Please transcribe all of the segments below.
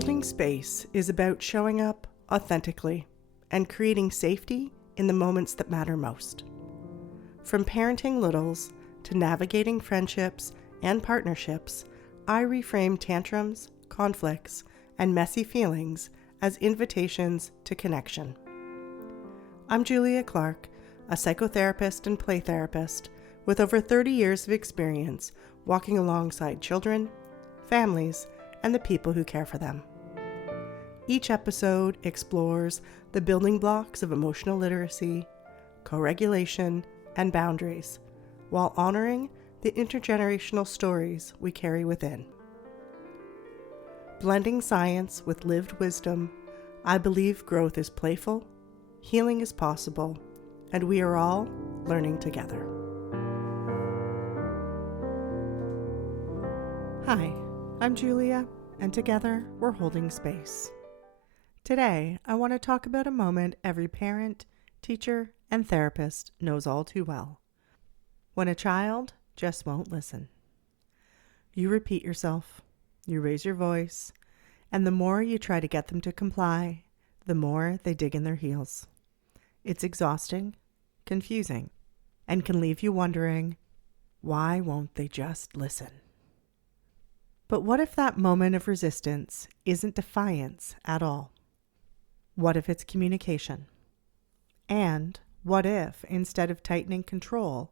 Holding space is about showing up authentically and creating safety in the moments that matter most. From parenting littles to navigating friendships and partnerships, I reframe tantrums, conflicts, and messy feelings as invitations to connection. I'm Julia Clark, a psychotherapist and play therapist with over 30 years of experience walking alongside children, families, and the people who care for them. Each episode explores the building blocks of emotional literacy, co-regulation, and boundaries, while honoring the intergenerational stories we carry within. Blending science with lived wisdom, I believe growth is playful, healing is possible, and we are all learning together. Hi, I'm Julia, and together we're holding space. Today, I want to talk about a moment every parent, teacher, and therapist knows all too well. When a child just won't listen. You repeat yourself, you raise your voice, and the more you try to get them to comply, the more they dig in their heels. It's exhausting, confusing, and can leave you wondering, why won't they just listen? But what if that moment of resistance isn't defiance at all? What if it's communication? And what if, instead of tightening control,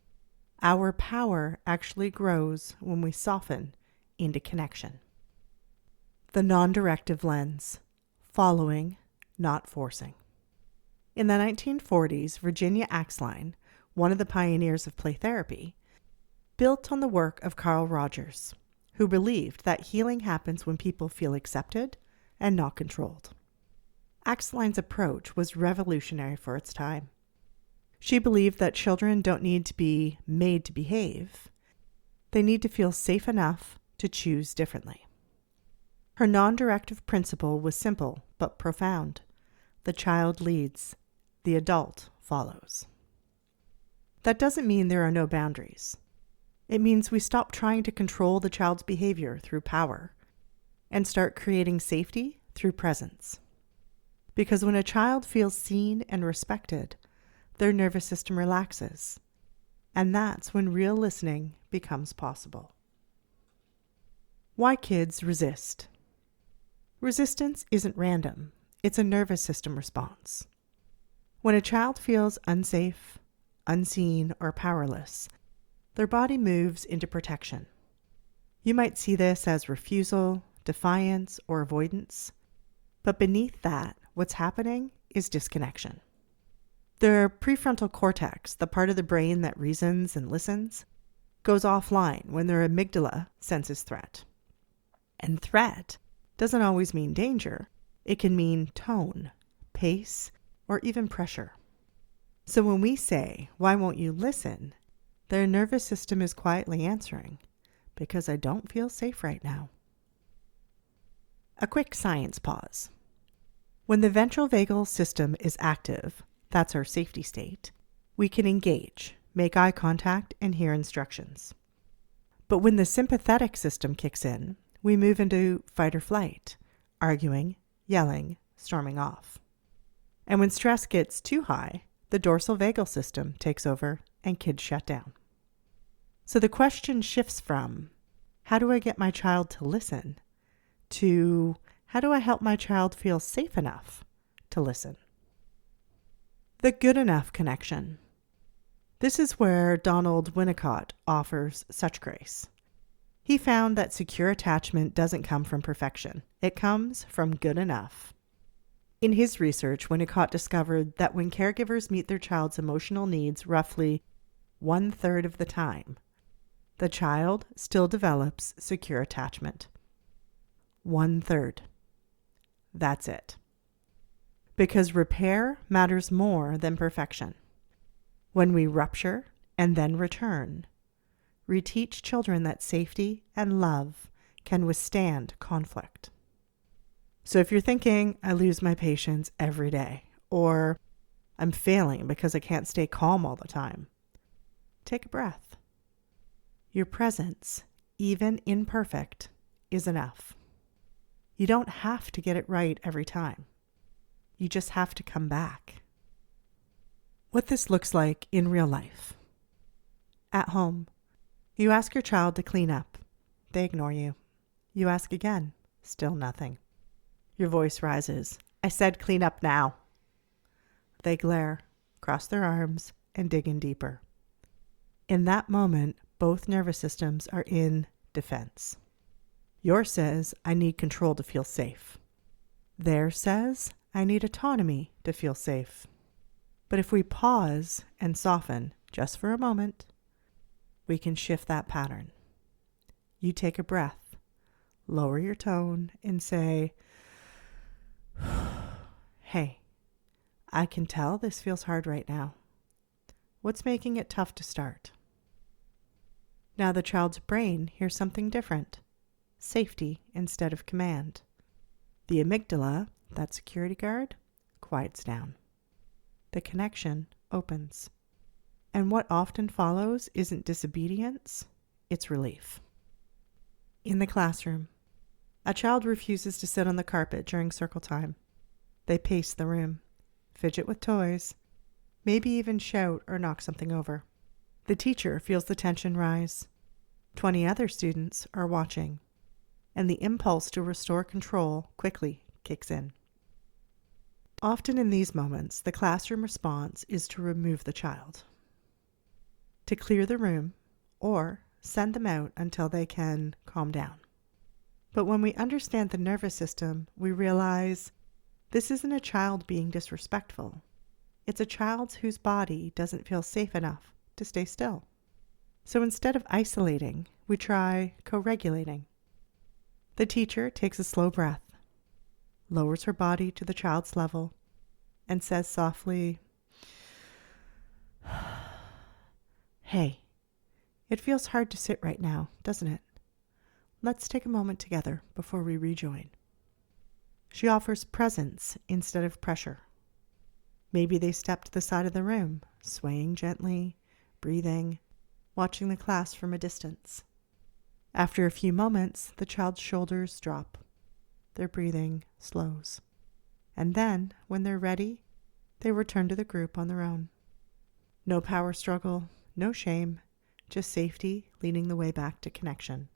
our power actually grows when we soften into connection? The non-directive lens, following, not forcing. In the 1940s, Virginia Axline, one of the pioneers of play therapy, built on the work of Carl Rogers, who believed that healing happens when people feel accepted and not controlled. Axline's approach was revolutionary for its time. She believed that children don't need to be made to behave. They need to feel safe enough to choose differently. Her non-directive principle was simple but profound. The child leads, the adult follows. That doesn't mean there are no boundaries. It means we stop trying to control the child's behavior through power and start creating safety through presence. Because when a child feels seen and respected, their nervous system relaxes, and that's when real listening becomes possible. Why kids resist? Resistance isn't random. It's a nervous system response. When a child feels unsafe, unseen, or powerless, their body moves into protection. You might see this as refusal, defiance, or avoidance, but beneath that, what's happening is disconnection. Their prefrontal cortex, the part of the brain that reasons and listens, goes offline when their amygdala senses threat. And threat doesn't always mean danger. It can mean tone, pace, or even pressure. So when we say, "Why won't you listen?" their nervous system is quietly answering, "Because I don't feel safe right now." A quick science pause. When the ventral vagal system is active, that's our safety state, we can engage, make eye contact, and hear instructions. But when the sympathetic system kicks in, we move into fight or flight, arguing, yelling, storming off. And when stress gets too high, the dorsal vagal system takes over and kids shut down. So the question shifts from, how do I get my child to listen, to how do I help my child feel safe enough to listen? The good enough connection. This is where Donald Winnicott offers such grace. He found that secure attachment doesn't come from perfection. It comes from good enough. In his research, Winnicott discovered that when caregivers meet their child's emotional needs roughly 1/3 of the time, the child still develops secure attachment. 1/3. That's it. Because repair matters more than perfection. When we rupture and then return, we teach children that safety and love can withstand conflict. So if you're thinking, I lose my patience every day, or I'm failing because I can't stay calm all the time, take a breath. Your presence, even imperfect, is enough. You don't have to get it right every time. You just have to come back. What this looks like in real life. At home, you ask your child to clean up. They ignore you. You ask again. Still nothing. Your voice rises. I said clean up now. They glare, cross their arms, and dig in deeper. In that moment, both nervous systems are in defense. Yours says, I need control to feel safe. Theirs says, I need autonomy to feel safe. But if we pause and soften just for a moment, we can shift that pattern. You take a breath, lower your tone, and say, hey, I can tell this feels hard right now. What's making it tough to start? Now the child's brain hears something different. Safety instead of command. The amygdala, that security guard, quiets down. The connection opens. And what often follows isn't disobedience, it's relief. In the classroom, a child refuses to sit on the carpet during circle time. They pace the room, fidget with toys, maybe even shout or knock something over. The teacher feels the tension rise. 20 other students are watching, and the impulse to restore control quickly kicks in. Often in these moments, the classroom response is to remove the child, to clear the room, or send them out until they can calm down. But when we understand the nervous system, we realize this isn't a child being disrespectful. It's a child whose body doesn't feel safe enough to stay still. So instead of isolating, we try co-regulating. The teacher takes a slow breath, lowers her body to the child's level, and says softly, hey, it feels hard to sit right now, doesn't it? Let's take a moment together before we rejoin. She offers presence instead of pressure. Maybe they step to the side of the room, swaying gently, breathing, watching the class from a distance. After a few moments, the child's shoulders drop. Their breathing slows. And then, when they're ready, they return to the group on their own. No power struggle, no shame, just safety leading the way back to connection.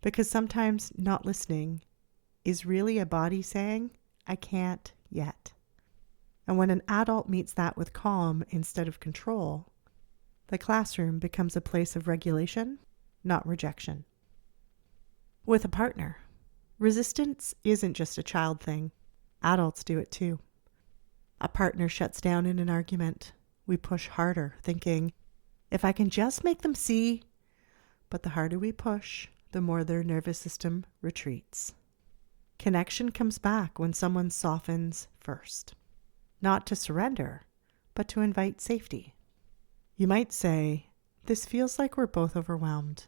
Because sometimes not listening is really a body saying, I can't yet. And when an adult meets that with calm instead of control, the classroom becomes a place of regulation, not rejection. With a partner, resistance isn't just a child thing. Adults do it too. A partner shuts down in an argument. We push harder, thinking, if I can just make them see. But the harder we push, the more their nervous system retreats. Connection comes back when someone softens first. Not to surrender, but to invite safety. You might say, this feels like we're both overwhelmed.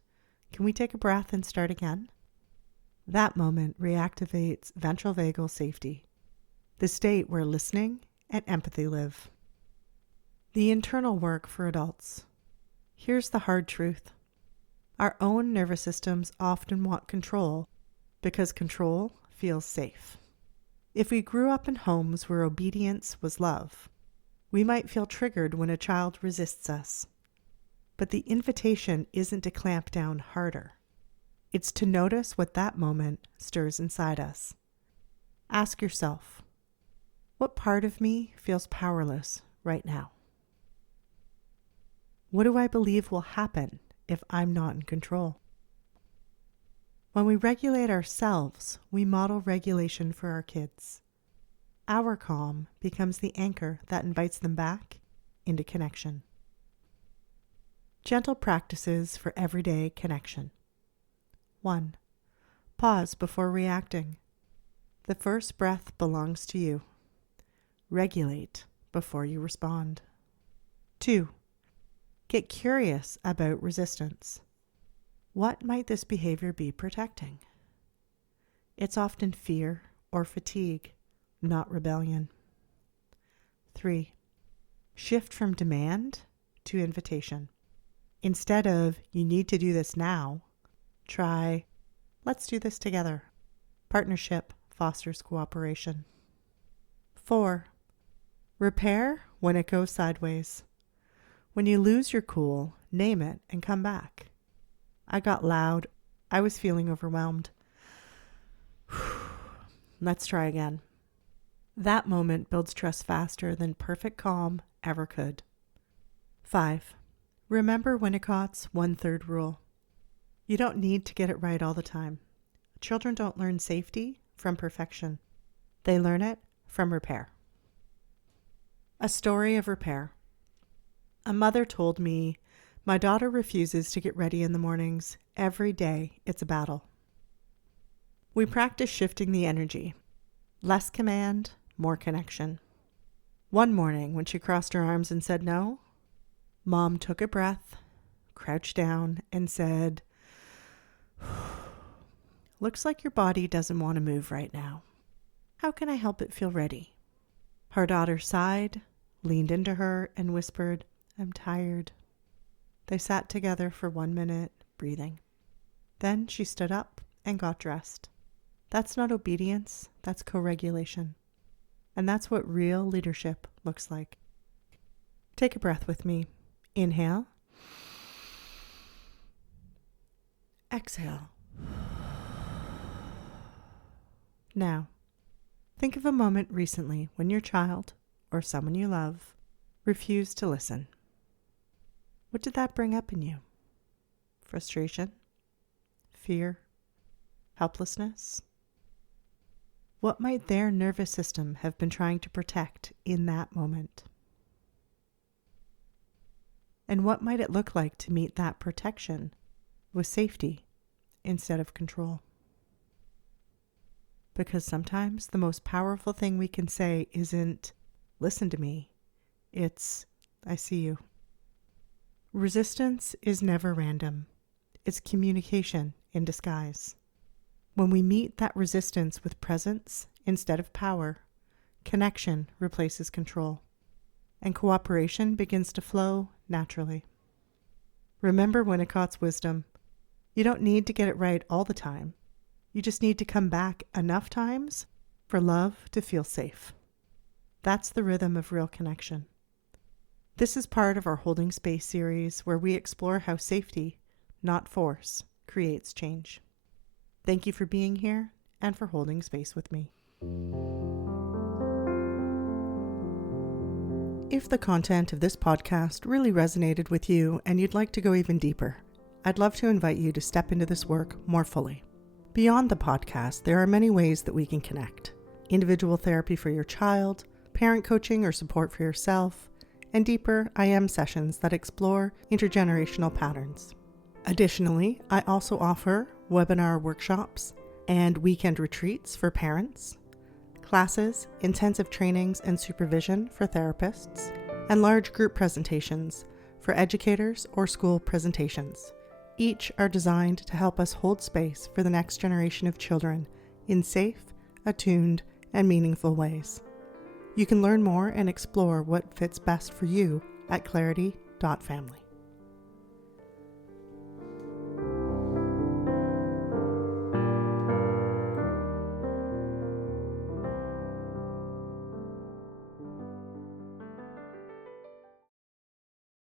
Can we take a breath and start again? That moment reactivates ventral vagal safety, the state where listening and empathy live. The internal work for adults. Here's the hard truth. Our own nervous systems often want control because control feels safe. If we grew up in homes where obedience was love, we might feel triggered when a child resists us. But the invitation isn't to clamp down harder. It's to notice what that moment stirs inside us. Ask yourself, what part of me feels powerless right now? What do I believe will happen if I'm not in control? When we regulate ourselves, we model regulation for our kids. Our calm becomes the anchor that invites them back into connection. Gentle practices for everyday connection. 1. Pause before reacting. The first breath belongs to you. Regulate before you respond. 2. Get curious about resistance. What might this behavior be protecting? It's often fear or fatigue, not rebellion. 3. Shift from demand to invitation. Instead of, you need to do this now, try, let's do this together. Partnership fosters cooperation. 4. Repair when it goes sideways. When you lose your cool, name it and come back. I got loud. I was feeling overwhelmed. Let's try again. That moment builds trust faster than perfect calm ever could. 5. Remember Winnicott's 1/3 rule. You don't need to get it right all the time. Children don't learn safety from perfection. They learn it from repair. A story of repair. A mother told me, "My daughter refuses to get ready in the mornings. Every day it's a battle." We practice shifting the energy. Less command, more connection. One morning when she crossed her arms and said no, Mom took a breath, crouched down, and said, "Looks like your body doesn't want to move right now. How can I help it feel ready?" Her daughter sighed, leaned into her, and whispered, "I'm tired." They sat together for 1 minute, breathing. Then she stood up and got dressed. That's not obedience, that's co-regulation. And that's what real leadership looks like. Take a breath with me. Inhale. Exhale. Now, think of a moment recently when your child, or someone you love, refused to listen. What did that bring up in you? Frustration? Fear? Helplessness? What might their nervous system have been trying to protect in that moment? And what might it look like to meet that protection with safety instead of control? Because sometimes the most powerful thing we can say isn't, "Listen to me." It's, "I see you." Resistance is never random. It's communication in disguise. When we meet that resistance with presence instead of power, connection replaces control, and cooperation begins to flow naturally. Remember Winnicott's wisdom. You don't need to get it right all the time. You just need to come back enough times for love to feel safe. That's the rhythm of real connection. This is part of our Holding Space series where we explore how safety, not force, creates change. Thank you for being here and for holding space with me. If the content of this podcast really resonated with you and you'd like to go even deeper, I'd love to invite you to step into this work more fully. Beyond the podcast, there are many ways that we can connect. Individual therapy for your child, parent coaching or support for yourself, and deeper IM sessions that explore intergenerational patterns. Additionally, I also offer webinar workshops and weekend retreats for parents, classes, intensive trainings and supervision for therapists, and large group presentations for educators or school presentations. Each are designed to help us hold space for the next generation of children in safe, attuned, and meaningful ways. You can learn more and explore what fits best for you at clarity.family.